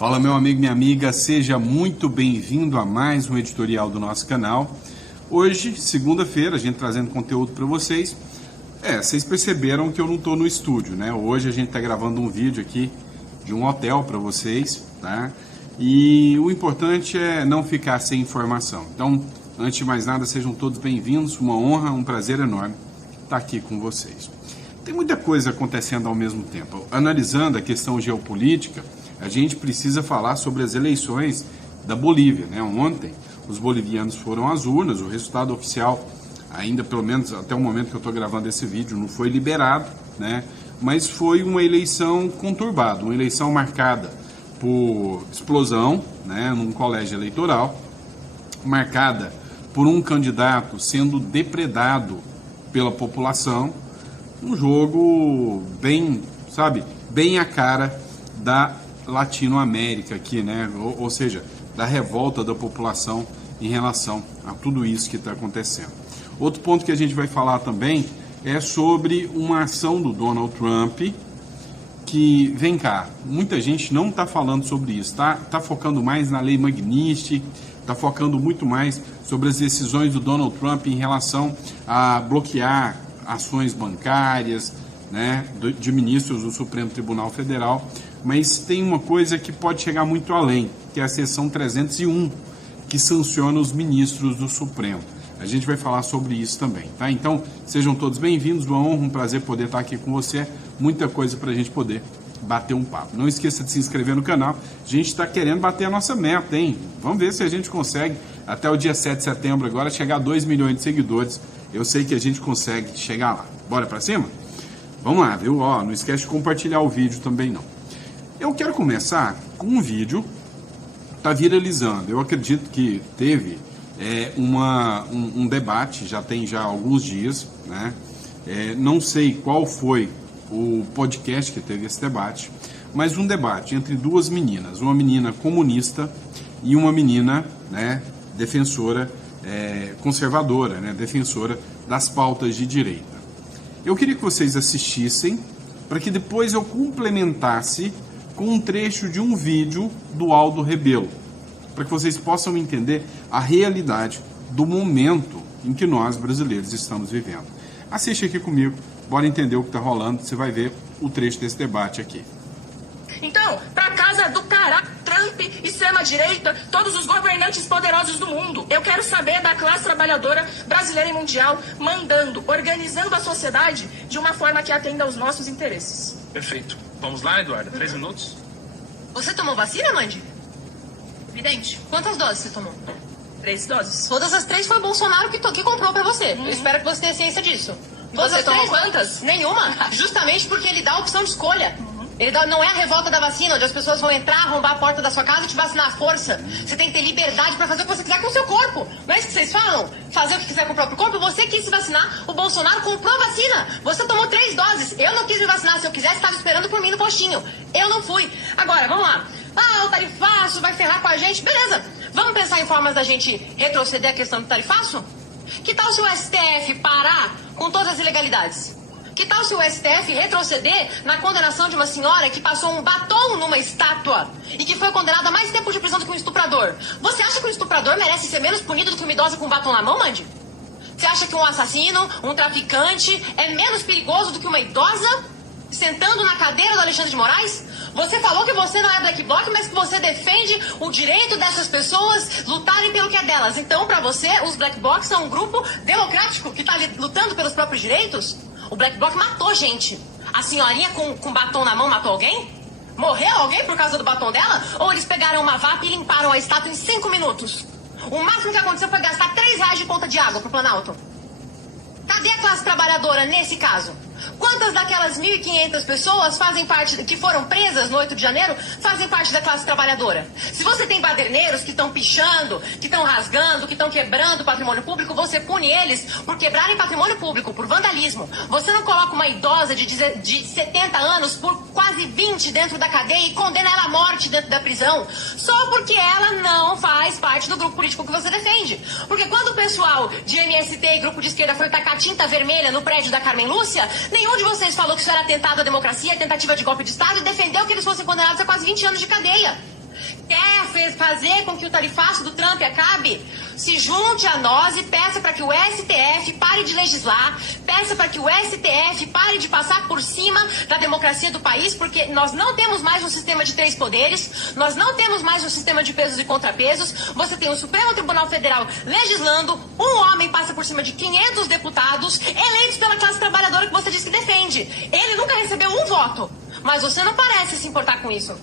Fala, meu amigo, minha amiga, seja muito bem-vindo a mais um editorial do nosso canal. Hoje, segunda-feira, a gente trazendo conteúdo para vocês. Vocês perceberam que eu não estou no estúdio, né? Hoje a gente está gravando um vídeo aqui de um hotel para vocês, tá? E o importante é não ficar sem informação. Então, antes de mais nada, sejam todos bem-vindos. Uma honra, um prazer enorme estar aqui com vocês. Tem muita coisa acontecendo ao mesmo tempo. Analisando a questão geopolítica, a gente precisa falar sobre as eleições da Bolívia, né? Ontem, os bolivianos foram às urnas, o resultado oficial, ainda pelo menos até o momento que eu estou gravando esse vídeo, não foi liberado, né? Mas foi uma eleição conturbada, uma eleição marcada por explosão, né? Num colégio eleitoral, marcada por um candidato sendo depredado pela população, um jogo bem, bem a cara da Latinoamérica aqui, né? Ou seja, da revolta da população em relação a tudo isso que está acontecendo. Outro ponto que a gente vai falar também é sobre uma ação do Donald Trump que, vem cá, muita gente não está falando sobre isso, tá focando mais na lei Magnitsky, está focando muito mais sobre as decisões do Donald Trump em relação a bloquear ações bancárias, né, de ministros do Supremo Tribunal Federal, mas tem uma coisa que pode chegar muito além, que é a seção 301, que sanciona os ministros do Supremo. A gente vai falar sobre isso também, tá? Então, sejam todos bem-vindos, uma honra, um prazer poder estar aqui com você, muita coisa para a gente poder bater um papo. Não esqueça de se inscrever no canal, a gente está querendo bater a nossa meta, hein? Vamos ver se a gente consegue, até o dia 7 de setembro agora, chegar a 2 milhões de seguidores. Eu sei que a gente consegue chegar lá. Bora para cima? Vamos lá, viu? Ó, não esquece de compartilhar o vídeo também não. Eu quero começar com um vídeo que está viralizando. Eu acredito que teve um debate, já tem alguns dias, né? Não sei qual foi o podcast que teve esse debate, mas um debate entre duas meninas, uma menina comunista e uma menina, né, defensora, conservadora, né, defensora das pautas de direita. Eu queria que vocês assistissem para que depois eu complementasse com um trecho de um vídeo do Aldo Rebelo, para que vocês possam entender a realidade do momento em que nós brasileiros estamos vivendo. Assiste aqui comigo, bora entender o que está rolando, você vai ver o trecho desse debate aqui. Então, pra casa do caralho, Trump, extrema-direita, todos os governantes poderosos do mundo. Eu quero saber da classe trabalhadora brasileira e mundial mandando, organizando a sociedade de uma forma que atenda aos nossos interesses. Perfeito. Vamos lá, Eduardo? 3 minutos? Você tomou vacina, Mandy? Evidente. Quantas doses você tomou? 3 doses. Todas as 3 foi o Bolsonaro que comprou pra você. Eu espero que você tenha ciência disso. Você tomou quantas? Nenhuma. Justamente porque ele dá a opção de escolha. Não é a revolta da vacina, onde as pessoas vão entrar, arrombar a porta da sua casa e te vacinar à força. Você tem que ter liberdade pra fazer o que você quiser com o seu corpo. Não é isso que vocês falam? Fazer o que quiser com o próprio corpo? Você quis se vacinar, o Bolsonaro comprou a vacina. Você tomou 3 doses. Eu não quis me vacinar. Se eu quisesse, estava esperando por mim no postinho. Eu não fui. Agora, vamos lá. O tarifaço vai ferrar com a gente. Beleza. Vamos pensar em formas da gente retroceder a questão do tarifaço? Que tal se o STF parar com todas as ilegalidades? Que tal se o STF retroceder na condenação de uma senhora que passou um batom numa estátua e que foi condenada a mais tempo de prisão do que um estuprador? Você acha que um estuprador merece ser menos punido do que uma idosa com um batom na mão, Mandy? Você acha que um assassino, um traficante, é menos perigoso do que uma idosa sentando na cadeira do Alexandre de Moraes? Você falou que você não é Black Bloc, mas que você defende o direito dessas pessoas lutarem pelo que é delas. Então, pra você, os Black Blocs são um grupo democrático que tá lutando pelos próprios direitos? O Black Bloc matou gente. A senhorinha com batom na mão matou alguém? Morreu alguém por causa do batom dela? Ou eles pegaram uma vaca e limparam a estátua em 5 minutos? O máximo que aconteceu foi gastar R$3 de conta de água pro Planalto. Cadê a classe trabalhadora nesse caso? Quantas daquelas 1.500 pessoas fazem parte, que foram presas no 8 de janeiro, fazem parte da classe trabalhadora? Se você tem baderneiros que estão pichando, que estão rasgando, que estão quebrando o patrimônio público, você pune eles por quebrarem patrimônio público, por vandalismo. Você não coloca uma idosa de 70 anos por quase 20 dentro da cadeia e condena ela à morte dentro da prisão, só porque ela não faz parte do grupo político que você defende. Porque quando o pessoal de MST e grupo de esquerda foi tacar tinta vermelha no prédio da Carmen Lúcia, nenhum de vocês falou que isso era atentado à democracia, tentativa de golpe de Estado e defendeu que eles fossem condenados a quase 20 anos de cadeia. fazer com que o tarifaço do Trump acabe, se junte a nós e peça para que o STF pare de legislar, peça para que o STF pare de passar por cima da democracia do país, porque nós não temos mais um sistema de 3 poderes, nós não temos mais um sistema de pesos e contrapesos. Você tem o Supremo Tribunal Federal legislando, um homem passa por cima de 500 deputados eleitos pela classe trabalhadora que você diz que defende. Ele nunca recebeu um voto, mas você não parece se importar com isso.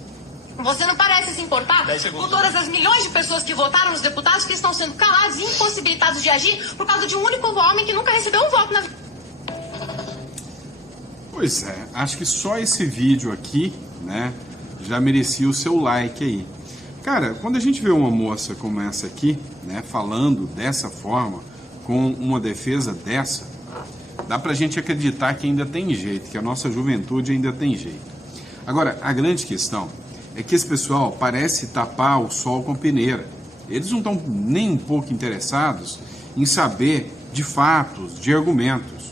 Você não parece se importar com todas as milhões de pessoas que votaram nos deputados que estão sendo calados e impossibilitados de agir por causa de um único homem que nunca recebeu um voto na vida. Pois é, acho que só esse vídeo aqui, né, já merecia o seu like aí. Cara, quando a gente vê uma moça como essa aqui, né, falando dessa forma, com uma defesa dessa, dá pra gente acreditar que ainda tem jeito, que a nossa juventude ainda tem jeito. Agora, a grande questão é que esse pessoal parece tapar o sol com peneira. Eles não estão nem um pouco interessados em saber de fatos, de argumentos.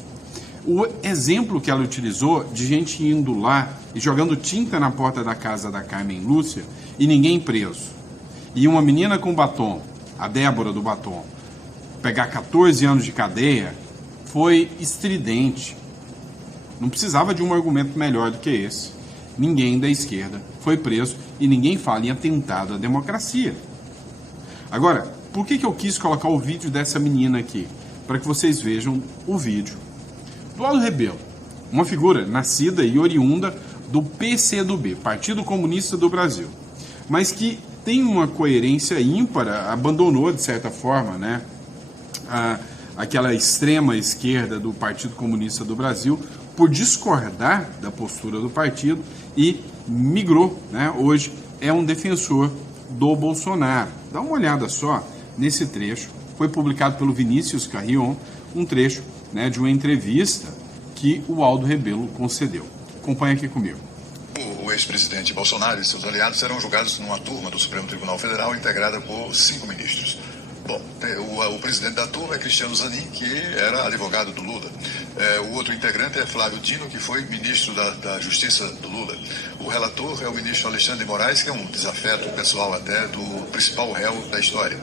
O exemplo que ela utilizou de gente indo lá e jogando tinta na porta da casa da Carmen Lúcia e ninguém preso. E uma menina com batom, a Débora do batom, pegar 14 anos de cadeia, foi estridente. Não precisava de um argumento melhor do que esse. Ninguém da esquerda foi preso e ninguém fala em atentado à democracia. Agora, por que eu quis colocar o vídeo dessa menina aqui? Para que vocês vejam o vídeo do Aldo Rebelo, uma figura nascida e oriunda do PCdoB, Partido Comunista do Brasil, mas que tem uma coerência ímpar, abandonou de certa forma, né, aquela extrema esquerda do Partido Comunista do Brasil, por discordar da postura do partido e migrou, né? Hoje é um defensor do Bolsonaro. Dá uma olhada só nesse trecho, foi publicado pelo Vinícius Carrion, um trecho, né, de uma entrevista que o Aldo Rebelo concedeu. Acompanha aqui comigo. O ex-presidente Bolsonaro e seus aliados serão julgados numa turma do Supremo Tribunal Federal integrada por 5 ministros. Bom, o presidente da turma é Cristiano Zanin, que era advogado do Lula. O outro integrante é Flávio Dino, que foi ministro da Justiça do Lula. O relator é o ministro Alexandre de Moraes, que é um desafeto pessoal até do principal réu da história.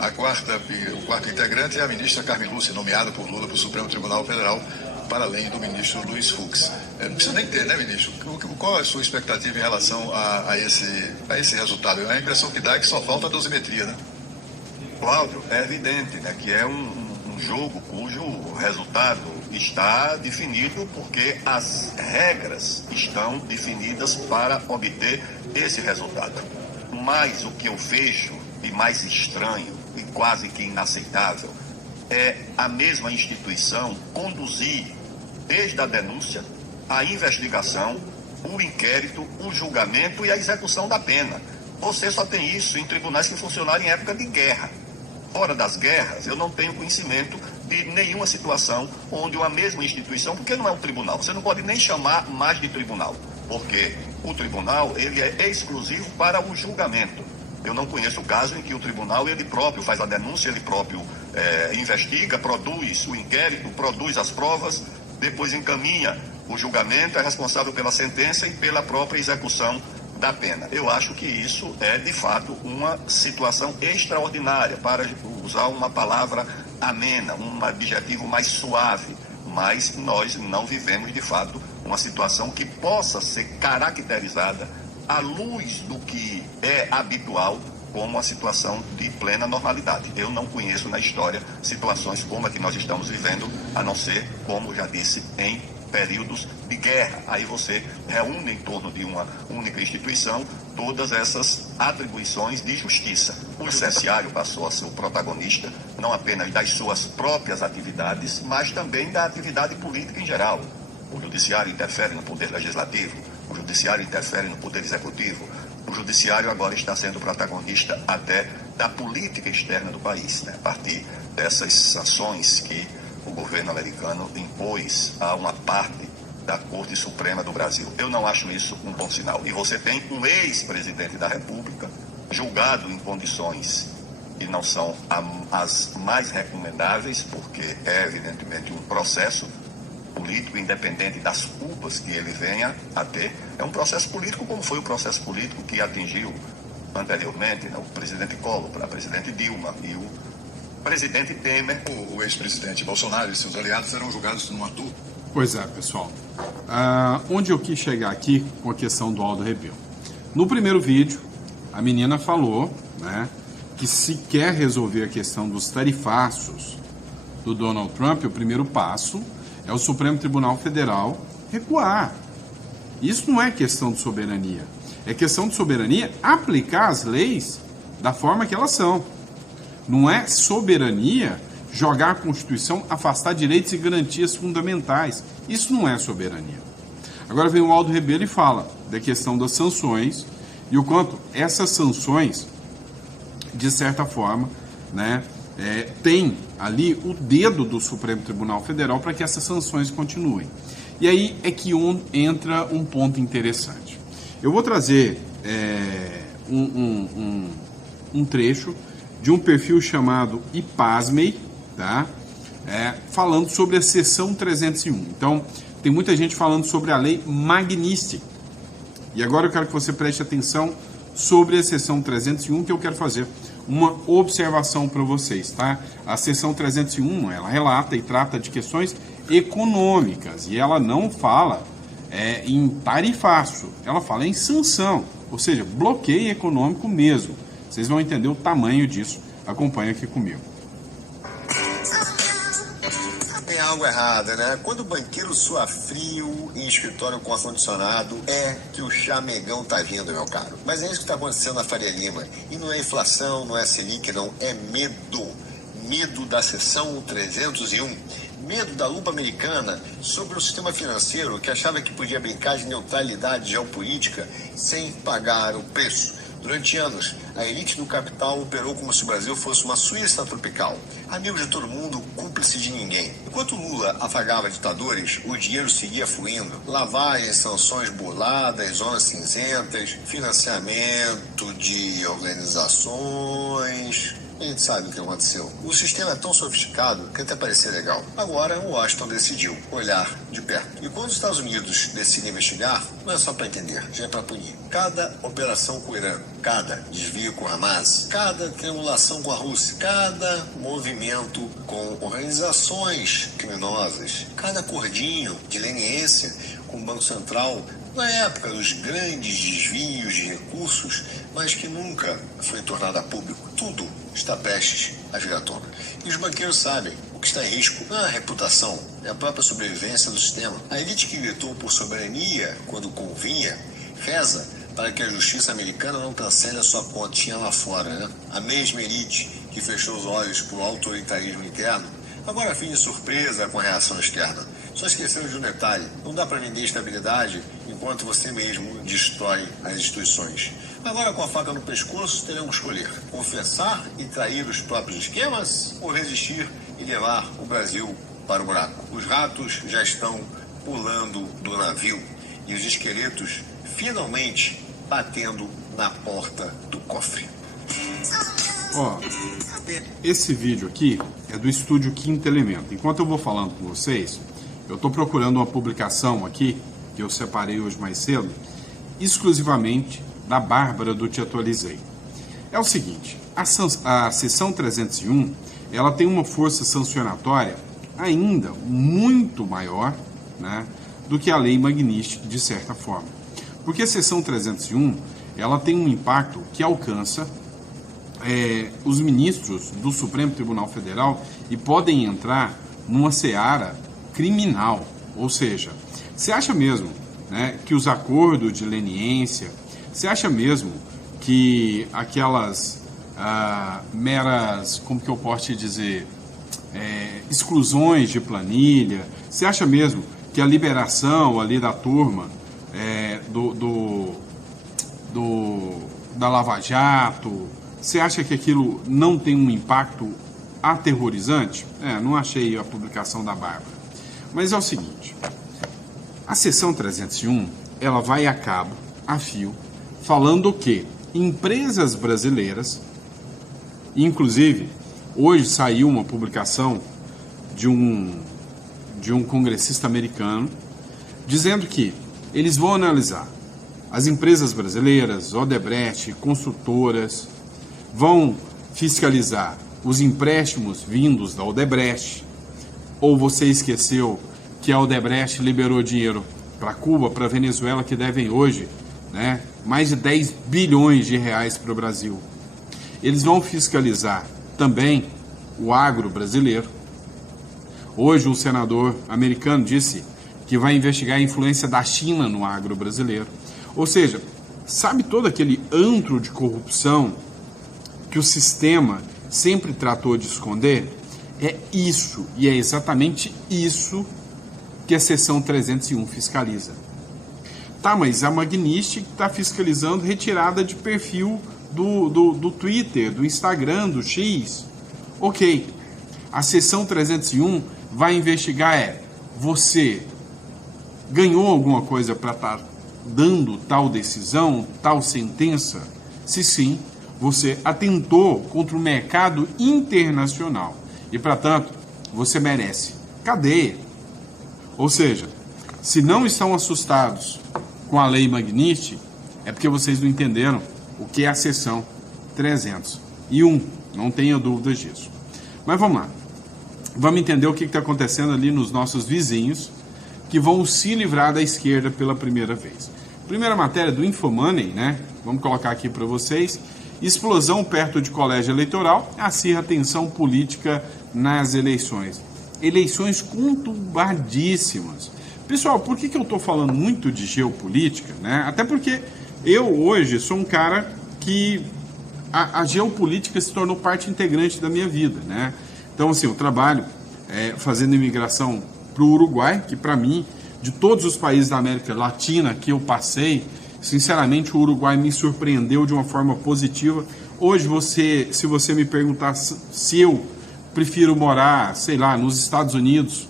O quarto integrante é a ministra Carmen Lúcia, nomeada por Lula para o Supremo Tribunal Federal, para além do ministro Luiz Fux. Não precisa nem ter, né, ministro? Qual é a sua expectativa em relação a esse resultado? A impressão que dá é que só falta a dosimetria, né? Cláudio, é evidente, né, que é um jogo cujo resultado está definido porque as regras estão definidas para obter esse resultado. Mas o que eu vejo e mais estranho e quase que inaceitável é a mesma instituição conduzir desde a denúncia, a investigação, o inquérito, o julgamento e a execução da pena. Você só tem isso em tribunais que funcionaram em época de guerra. Fora das guerras, eu não tenho conhecimento de nenhuma situação onde uma mesma instituição, porque não é um tribunal, você não pode nem chamar mais de tribunal, porque o tribunal ele é exclusivo para o julgamento. Eu não conheço o caso em que o tribunal ele próprio faz a denúncia, ele próprio investiga, produz o inquérito, produz as provas, depois encaminha o julgamento, é responsável pela sentença e pela própria execução da pena. Eu acho que isso é, de fato, uma situação extraordinária, para usar uma palavra amena, um adjetivo mais suave, mas nós não vivemos, de fato, uma situação que possa ser caracterizada à luz do que é habitual como uma situação de plena normalidade. Eu não conheço na história situações como a que nós estamos vivendo, a não ser, como já disse, em períodos de guerra. Aí você reúne em torno de uma única instituição todas essas atribuições de justiça. O judiciário passou a ser o protagonista não apenas das suas próprias atividades, mas também da atividade política em geral. O judiciário interfere no poder legislativo, o judiciário interfere no poder executivo, o judiciário agora está sendo protagonista até da política externa do país, né? A partir dessas sanções que o governo americano impôs a uma parte da Corte Suprema do Brasil. Eu não acho isso um bom sinal. E você tem um ex-presidente da República julgado em condições que não são as mais recomendáveis, porque é evidentemente um processo político, independente das culpas que ele venha a ter. É um processo político como foi o processo político que atingiu anteriormente, né, o presidente Collor para a presidente Dilma e o presidente Temer. O ex-presidente Bolsonaro e seus aliados serão julgados numa turma. Pois é, pessoal. Onde eu quis chegar aqui com a questão do Aldo Rebelo? No primeiro vídeo, a menina falou, né, que se quer resolver a questão dos tarifaços do Donald Trump, o primeiro passo é o Supremo Tribunal Federal recuar. Isso não é questão de soberania. É questão de soberania aplicar as leis da forma que elas são. Não é soberania jogar a Constituição, afastar direitos e garantias fundamentais. Isso não é soberania. Agora vem o Aldo Rebelo e fala da questão das sanções e o quanto essas sanções, de certa forma, né, tem ali o dedo do Supremo Tribunal Federal para que essas sanções continuem. E aí é que entra um ponto interessante. Eu vou trazer um trecho de um perfil chamado Ipasmei, tá? Falando sobre a seção 301. Então, tem muita gente falando sobre a lei Magnitsky. E agora eu quero que você preste atenção sobre a seção 301, que eu quero fazer uma observação para vocês, tá? A seção 301, ela relata e trata de questões econômicas, e ela não fala em tarifaço, ela fala em sanção, ou seja, bloqueio econômico mesmo. Vocês vão entender o tamanho disso. Acompanha aqui comigo. Tem algo errado, né? Quando o banqueiro sua frio em escritório com ar-condicionado, é que o chamegão tá vindo, meu caro. Mas é isso que tá acontecendo na Faria Lima. E não é inflação, não é Selic, não. É medo. Medo da seção 301. Medo da lupa americana sobre o sistema financeiro que achava que podia brincar de neutralidade geopolítica sem pagar o preço. Durante anos, a elite do capital operou como se o Brasil fosse uma Suíça tropical. Amigo de todo mundo, cúmplice de ninguém. Enquanto Lula afagava ditadores, o dinheiro seguia fluindo. Lavagem, sanções burladas, zonas cinzentas, financiamento de organizações... A gente sabe o que aconteceu. O sistema é tão sofisticado que até parecia legal. Agora, o Washington decidiu olhar de perto. E quando os Estados Unidos decidem investigar, não é só para entender, já é para punir. Cada operação com o Irã, cada desvio com o Hamas, cada triangulação com a Rússia, cada movimento com organizações criminosas, cada acordinho de leniência com o Banco Central, na época dos grandes desvios de recursos, mas que nunca foi tornado a público. Tudo está prestes a vir à tona. E os banqueiros sabem, o que está em risco não é a reputação, é a própria sobrevivência do sistema. A elite que gritou por soberania quando convinha, reza para que a justiça americana não cancele a sua pontinha lá fora, né? A mesma elite que fechou os olhos para o autoritarismo interno, agora finge surpresa com a reação externa. Só esqueceram de um detalhe: não dá para vender estabilidade enquanto você mesmo destrói as instituições. Agora, com a faca no pescoço, teremos que escolher: confessar e trair os próprios esquemas ou resistir e levar o Brasil para o buraco. Os ratos já estão pulando do navio e os esqueletos finalmente batendo na porta do cofre. Ó, esse vídeo aqui é do estúdio Quinto Elemento. Enquanto eu vou falando com vocês, eu estou procurando uma publicação aqui, que eu separei hoje mais cedo, exclusivamente da Bárbara do Te Atualizei. É o seguinte, a seção 301, ela tem uma força sancionatória ainda muito maior, né, do que a lei Magnitsky, de certa forma. Porque a seção 301, ela tem um impacto que alcança os ministros do Supremo Tribunal Federal e podem entrar numa seara criminal. Ou seja, você acha mesmo, né, que os acordos de leniência, você acha mesmo que aquelas meras, como que eu posso te dizer, exclusões de planilha, você acha mesmo que a liberação ali da turma da Lava Jato, você acha que aquilo não tem um impacto aterrorizante? Não achei a publicação da Bárbara. Mas é o seguinte, a seção 301, ela vai a cabo, a fio, falando que empresas brasileiras, inclusive, hoje saiu uma publicação de um congressista americano, dizendo que eles vão analisar as empresas brasileiras, Odebrecht, construtoras, vão fiscalizar os empréstimos vindos da Odebrecht? Ou você esqueceu que a Odebrecht liberou dinheiro para Cuba, para Venezuela, que devem hoje, né, mais de 10 bilhões de reais para o Brasil? Eles vão fiscalizar também o agro brasileiro. Hoje um senador americano disse que vai investigar a influência da China no agro brasileiro. Ou seja, sabe todo aquele antro de corrupção que o sistema sempre tratou de esconder? É isso, e é exatamente isso que a seção 301 fiscaliza. Tá, mas a Magnitsky está fiscalizando retirada de perfil do Twitter, do Instagram, do X. Ok, a seção 301 vai investigar você ganhou alguma coisa para estar dando tal decisão, tal sentença? Se sim, você atentou contra o mercado internacional e, portanto, você merece cadeia. Ou seja, se não estão assustados com a lei Magnitsky, é porque vocês não entenderam o que é a seção 301. Não tenha dúvidas disso. Mas vamos lá. Vamos entender o que está acontecendo ali nos nossos vizinhos, que vão se livrar da esquerda pela primeira vez. Primeira matéria do Infomoney, né? Vamos colocar aqui para vocês. Explosão perto de colégio eleitoral acirra tensão política nas eleições. Eleições conturbadíssimas. Pessoal, por que eu estou falando muito de geopolítica, né? Até porque eu hoje sou um cara que a geopolítica se tornou parte integrante da minha vida, né? Então, assim, eu trabalho fazendo imigração para o Uruguai, que para mim, de todos os países da América Latina que eu passei, sinceramente o Uruguai me surpreendeu de uma forma positiva. Hoje, se você me perguntar se eu prefiro morar, sei lá, nos Estados Unidos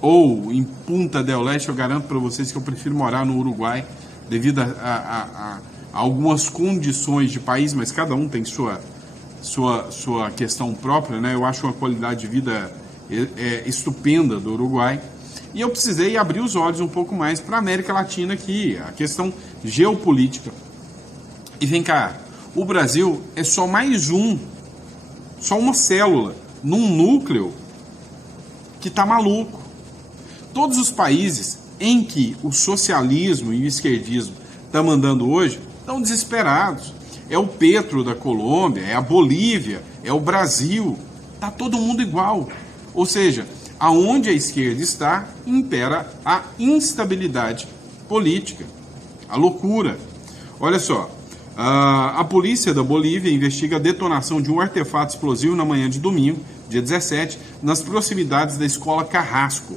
ou em Punta del Este, eu garanto para vocês que eu prefiro morar no Uruguai, devido a algumas condições de país, mas cada um tem sua questão própria, né? Eu acho uma qualidade de vida estupenda do Uruguai. E eu precisei abrir os olhos um pouco mais para a América Latina aqui, a questão geopolítica. E vem cá, o Brasil é só uma célula, num núcleo que está maluco. Todos os países em que o socialismo e o esquerdismo estão mandando hoje estão desesperados. É o Petro da Colômbia, é a Bolívia, é o Brasil, está todo mundo igual. Ou seja, aonde a esquerda está, impera a instabilidade política, a loucura. Olha só, a polícia da Bolívia investiga a detonação de um artefato explosivo na manhã de domingo, dia 17, nas proximidades da escola Carrasco,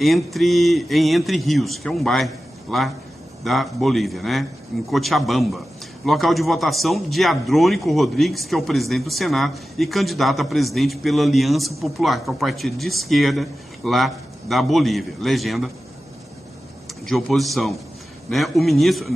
em Entre Rios, que é um bairro lá da Bolívia, né? Em Cochabamba. Local de votação de Andrônico Rodrigues, que é o presidente do Senado e candidato a presidente pela Aliança Popular, que é o partido de esquerda lá da Bolívia. Legenda de oposição. Né? O ministro,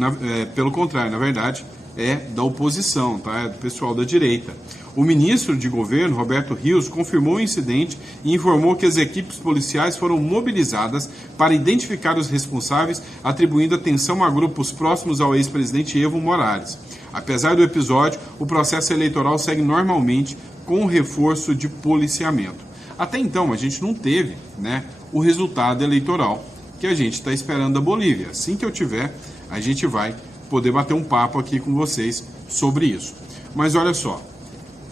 pelo contrário, na verdade, é da oposição, tá? É do pessoal da direita. O ministro de governo, Roberto Rios, confirmou o incidente e informou que as equipes policiais foram mobilizadas para identificar os responsáveis, atribuindo atenção a grupos próximos ao ex-presidente Evo Morales. Apesar do episódio, o processo eleitoral segue normalmente com reforço de policiamento. Até então, a gente não teve, né, o resultado eleitoral que a gente está esperando da Bolívia. Assim que eu tiver, a gente vai poder bater um papo aqui com vocês sobre isso. Mas olha só,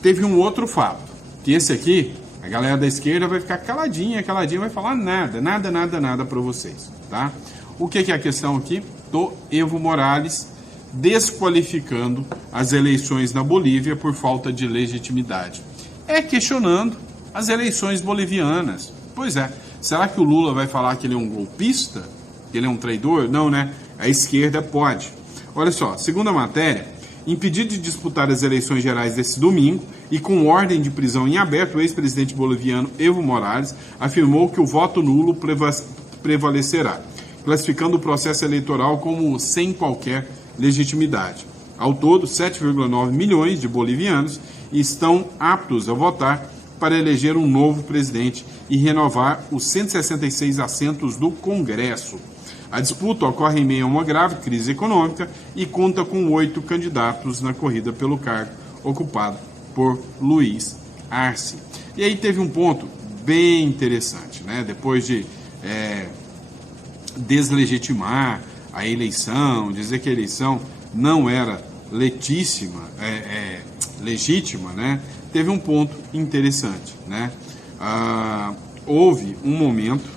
teve um outro fato, que esse aqui, a galera da esquerda vai ficar caladinha, vai falar nada para vocês, tá? O que é a questão aqui? Do Evo Morales desqualificando as eleições na Bolívia por falta de legitimidade. Questionando as eleições bolivianas. Pois é, será que o Lula vai falar que ele é um golpista? Que ele é um traidor? Não, né? A esquerda pode. Olha só, segundo a matéria, impedido de disputar as eleições gerais desse domingo e com ordem de prisão em aberto, o ex-presidente boliviano Evo Morales afirmou que o voto nulo prevalecerá, classificando o processo eleitoral como sem qualquer legitimidade. Ao todo, 7,9 milhões de bolivianos estão aptos a votar para eleger um novo presidente e renovar os 166 assentos do Congresso. A disputa ocorre em meio a uma grave crise econômica e conta com 8 candidatos na corrida pelo cargo ocupado por Luiz Arce. E aí teve um ponto bem interessante, né? Depois de deslegitimar a eleição, dizer que a eleição não era legítima, né? Teve um ponto interessante, né? Houve um momento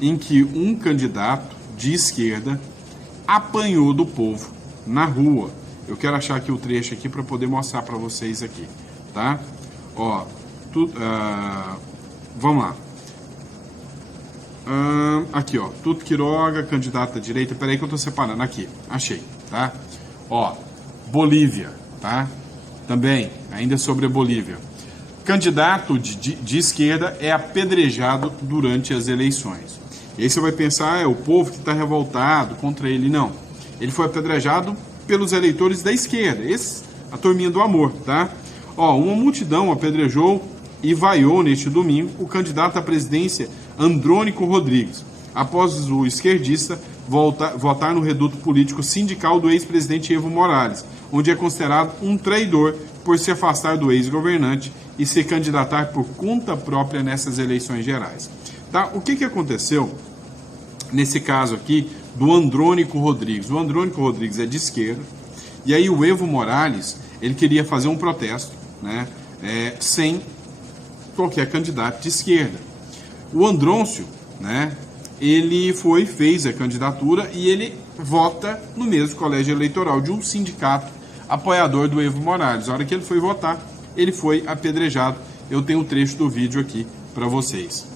em que um candidato de esquerda apanhou do povo na rua. Eu quero achar aqui o trecho aqui para poder mostrar para vocês aqui, tá? Ó, vamos lá. Aqui, ó, Tuto Quiroga, candidato à direita. Peraí que eu tô separando aqui. Achei, tá? Ó, Bolívia, tá? Também, ainda sobre a Bolívia. Candidato de esquerda é apedrejado durante as eleições. E aí você vai pensar, é o povo que está revoltado contra ele. Não. Ele foi apedrejado pelos eleitores da esquerda. A turminha do amor, tá? Ó, uma multidão apedrejou e vaiou neste domingo o candidato à presidência Andrônico Rodrigues, após o esquerdista votar no reduto político sindical do ex-presidente Evo Morales, onde é considerado um traidor por se afastar do ex-governante e se candidatar por conta própria nessas eleições gerais. Tá? O que aconteceu nesse caso aqui do Andrônico Rodrigues? O Andrônico Rodrigues é de esquerda, e aí o Evo Morales, ele queria fazer um protesto, né, sem qualquer candidato de esquerda. O Andrôncio, né, ele fez a candidatura e ele vota no mesmo colégio eleitoral de um sindicato apoiador do Evo Morales. A hora que ele foi votar, ele foi apedrejado. Eu tenho um trecho do vídeo aqui para vocês.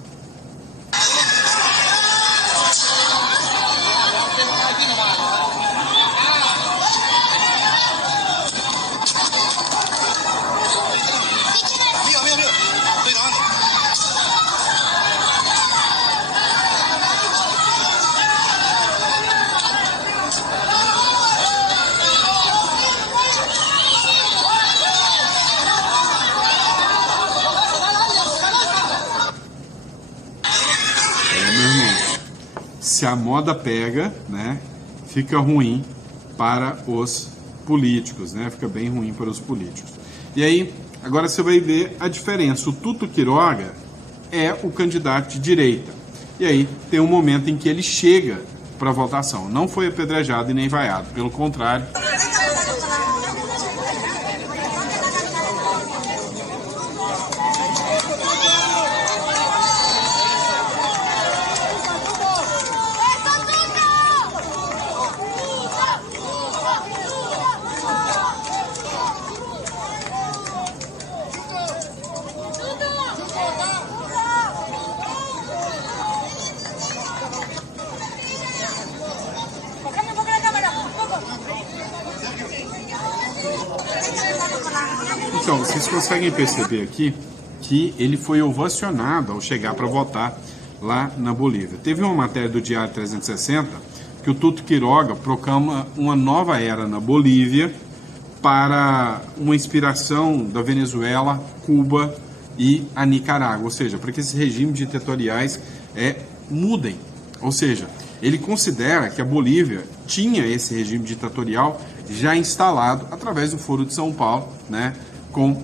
Se a moda pega, né, fica ruim para os políticos, né, fica bem ruim para os políticos. E aí, agora você vai ver a diferença. O Tuto Quiroga é o candidato de direita. E aí tem um momento em que ele chega para a votação. Não foi apedrejado e nem vaiado, pelo contrário. Então, vocês conseguem perceber aqui que ele foi ovacionado ao chegar para votar lá na Bolívia. Teve uma matéria do Diário 360 que o Tuto Quiroga proclama uma nova era na Bolívia para uma inspiração da Venezuela, Cuba e a Nicarágua, ou seja, para que esses regimes ditatoriais mudem. Ou seja, ele considera que a Bolívia tinha esse regime ditatorial já instalado através do Foro de São Paulo, né, com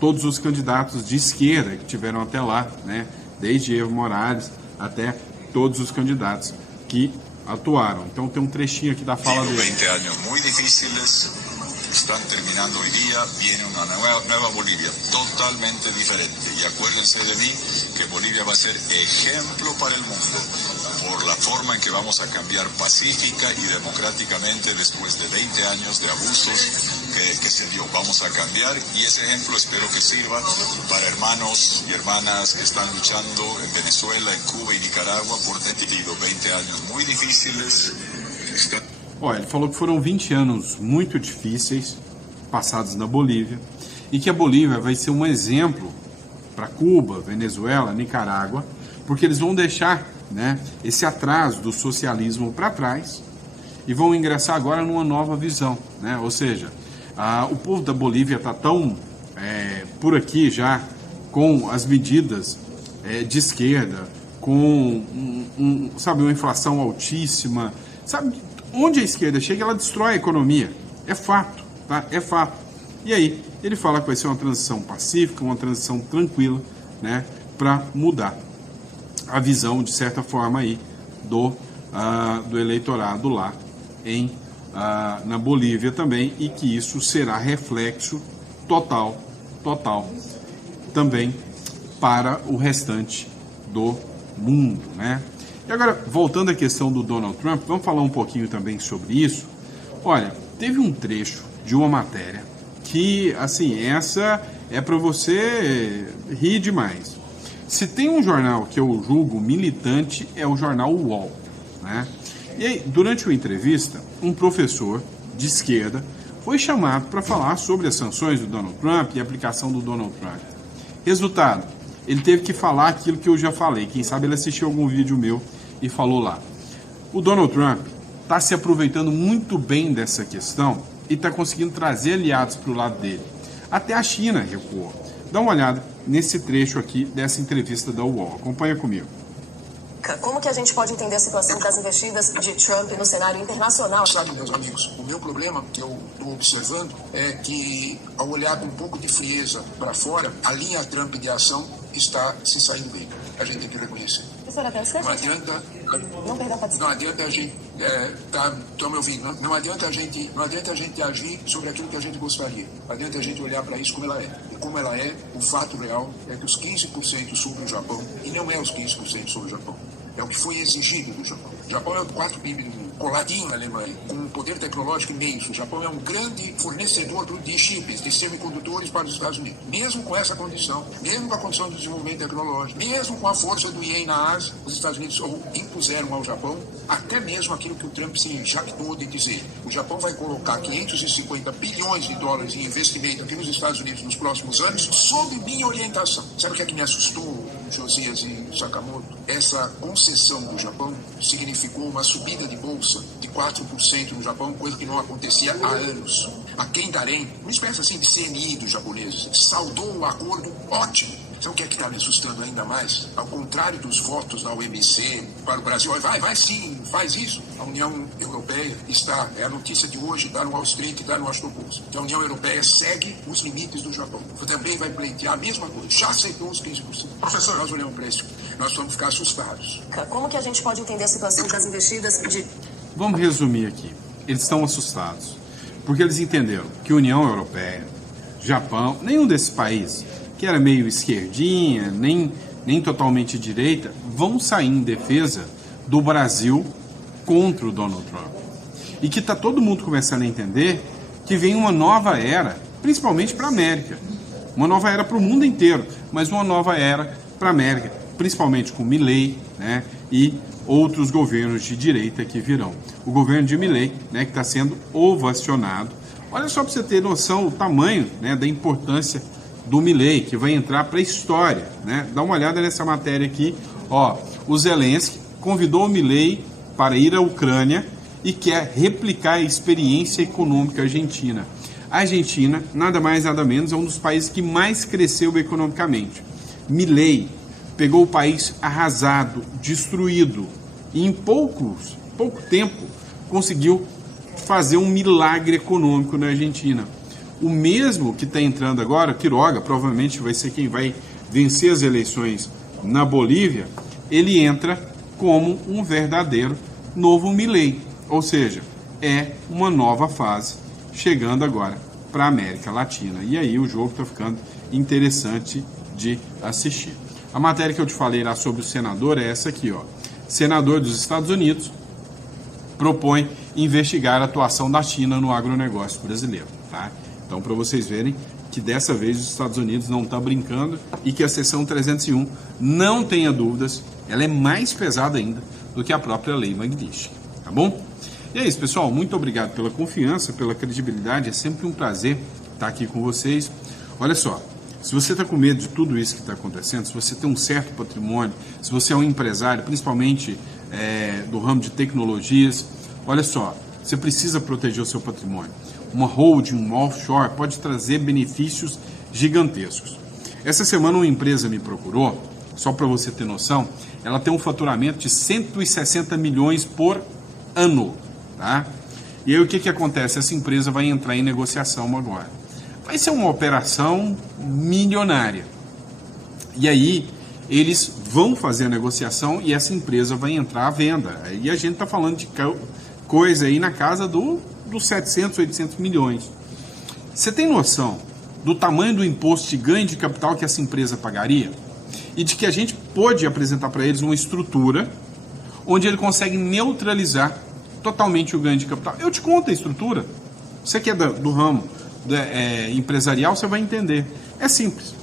todos os candidatos de esquerda que tiveram até lá, né, desde Evo Morales até todos os candidatos que atuaram. Então tem um trechinho aqui da fala dele. 20 anos muito difíceis estão terminando hoje dia, viene uma nova Bolívia totalmente diferente. E acuérdense de mim que Bolívia vai ser exemplo para o mundo por la forma en que vamos a cambiar pacífica y democráticamente después de 20 años de abusos que se dio. Vamos a cambiar y ese ejemplo espero que sirva para hermanos y hermanas que están luchando en Venezuela, en Cuba y Nicaragua por 20 años muy difíciles. Olha, ele falou que foram 20 anos muito difíceis passados na Bolívia e que a Bolívia vai ser um exemplo para Cuba, Venezuela, Nicarágua, porque eles vão deixar, né, esse atraso do socialismo para trás e vão ingressar agora numa nova visão, né? Ou seja, o povo da Bolívia está tão por aqui já com as medidas de esquerda, com sabe, uma inflação altíssima, sabe, onde a esquerda chega, ela destrói a economia, é fato, tá? É fato. E aí, ele fala que vai ser uma transição pacífica, uma transição tranquila, né, para mudar a visão, de certa forma, aí, do eleitorado lá na Bolívia também, e que isso será reflexo total também para o restante do mundo, né? E agora, voltando à questão do Donald Trump, vamos falar um pouquinho também sobre isso. Olha, teve um trecho de uma matéria que, assim, essa é para você rir demais. Se tem um jornal que eu julgo militante, é o jornal UOL, né? E aí, durante uma entrevista, um professor de esquerda foi chamado para falar sobre as sanções do Donald Trump e a aplicação do Donald Trump. Resultado, ele teve que falar aquilo que eu já falei. Quem sabe ele assistiu algum vídeo meu e falou lá. O Donald Trump está se aproveitando muito bem dessa questão e está conseguindo trazer aliados para o lado dele. Até a China recuou. Dá uma olhada nesse trecho aqui dessa entrevista da UOL. Acompanha comigo. Como que a gente pode entender a situação das investidas de Trump no cenário internacional? Sabe, meus amigos, o meu problema que eu estou observando é que, ao olhar com um pouco de frieza para fora, a linha Trump de ação está se saindo bem. A gente tem que reconhecer. Não adianta... Não adianta a gente... Estão me ouvindo? Não adianta a gente agir sobre aquilo que a gente gostaria. Adianta a gente olhar para isso como ela é. E como ela é, o fato real é que os 15% sobre o Japão, e não é os 15% sobre o Japão, é o que foi exigido do Japão. O Japão é o quarto PIB do mundo, coladinho na Alemanha, com um poder tecnológico imenso. O Japão é um grande fornecedor de chips, de semicondutores para os Estados Unidos. Mesmo com essa condição, mesmo com a condição de desenvolvimento tecnológico, mesmo com a força do ien na Ásia, os Estados Unidos impuseram ao Japão até mesmo aquilo que o Trump se jactou de dizer. O Japão vai colocar 550 bilhões de dólares em investimento aqui nos Estados Unidos nos próximos anos, sob minha orientação. Sabe o que é que me assustou, Josias e Sakamoto? Essa concessão do Japão significou uma subida de bolsa de 4% no Japão, coisa que não acontecia há anos. A Kendaren, uma espécie assim de CNI dos japoneses, saudou o acordo ótimo. Sabe o que é que está me assustando ainda mais? Ao contrário dos votos da OMC para o Brasil, vai sim, faz isso. A União Europeia está, é a notícia de hoje, está no Wall Street, está no Washington Post, que a União Europeia segue os limites do Japão. Também vai pleitear a mesma coisa, já aceitou os 15%. Professor, nós olhamos para isso, nós vamos ficar assustados. Como que a gente pode entender a situação das investidas de... Vamos resumir aqui. Eles estão assustados, porque eles entenderam que a União Europeia, Japão, nenhum desses países que era meio esquerdinha, nem totalmente direita, vão sair em defesa do Brasil contra o Donald Trump. E que está todo mundo começando a entender que vem uma nova era, principalmente para a América. Uma nova era para o mundo inteiro, mas uma nova era para a América, principalmente com Milei, né, e outros governos de direita que virão. O governo de Milei, né, que está sendo ovacionado. Olha só para você ter noção o tamanho, né, da importância do Milei, que vai entrar para a história, né? Dá uma olhada nessa matéria aqui. Ó, o Zelensky convidou o Milei para ir à Ucrânia e quer replicar a experiência econômica argentina. A Argentina, nada mais nada menos, é um dos países que mais cresceu economicamente. Milei pegou o país arrasado, destruído, e em pouco tempo conseguiu fazer um milagre econômico na Argentina. O mesmo que está entrando agora, Quiroga, provavelmente vai ser quem vai vencer as eleições na Bolívia, ele entra como um verdadeiro novo Milei. Ou seja, é uma nova fase chegando agora para a América Latina. E aí o jogo está ficando interessante de assistir. A matéria que eu te falei lá sobre o senador é essa aqui, ó. Senador dos Estados Unidos propõe investigar a atuação da China no agronegócio brasileiro, tá? Então, para vocês verem que dessa vez os Estados Unidos não está brincando e que a seção 301, não tenha dúvidas, ela é mais pesada ainda do que a própria lei Magnitsky, tá bom? E é isso, pessoal. Muito obrigado pela confiança, pela credibilidade. É sempre um prazer estar aqui com vocês. Olha só, se você está com medo de tudo isso que está acontecendo, se você tem um certo patrimônio, se você é um empresário, principalmente do ramo de tecnologias, olha só, você precisa proteger o seu patrimônio. Uma holding, um offshore, pode trazer benefícios gigantescos. Essa semana uma empresa me procurou, só para você ter noção, ela tem um faturamento de 160 milhões por ano, tá? E aí o que acontece? Essa empresa vai entrar em negociação agora. Vai ser uma operação milionária. E aí eles vão fazer a negociação e essa empresa vai entrar à venda. Aí a gente está falando de coisa aí na casa dos 700, 800 milhões. Você tem noção do tamanho do imposto de ganho de capital que essa empresa pagaria? E de que a gente pôde apresentar para eles uma estrutura onde ele consegue neutralizar totalmente o ganho de capital. Eu te conto a estrutura. Você que é do ramo empresarial, você vai entender. É simples.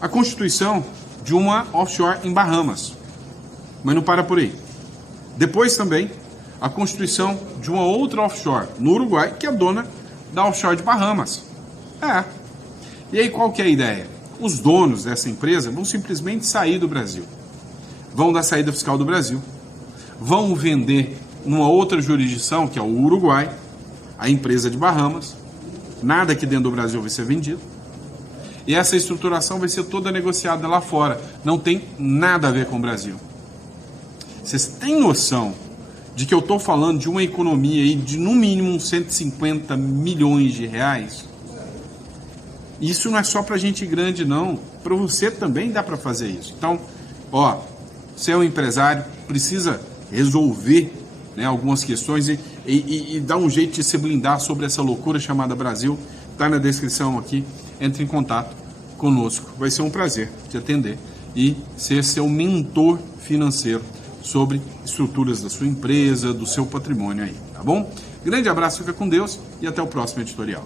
A constituição de uma offshore em Bahamas. Mas não para por aí. Depois também, a constituição de uma outra offshore no Uruguai, que é dona da offshore de Bahamas. E aí qual que é a ideia? Os donos dessa empresa vão simplesmente sair do Brasil. Vão dar saída fiscal do Brasil. Vão vender numa outra jurisdição, que é o Uruguai, a empresa de Bahamas. Nada aqui dentro do Brasil vai ser vendido. E essa estruturação vai ser toda negociada lá fora. Não tem nada a ver com o Brasil. Vocês têm noção de que eu estou falando de uma economia aí de no mínimo 150 milhões de reais? Isso não é só para gente grande, não. Para você também dá para fazer isso. Então, você é um empresário, precisa resolver, né, algumas questões e dar um jeito de se blindar sobre essa loucura chamada Brasil. Está na descrição aqui. Entre em contato conosco. Vai ser um prazer te atender e ser seu mentor financeiro sobre estruturas da sua empresa, do seu patrimônio aí, tá bom? Grande abraço, fica com Deus e até o próximo editorial.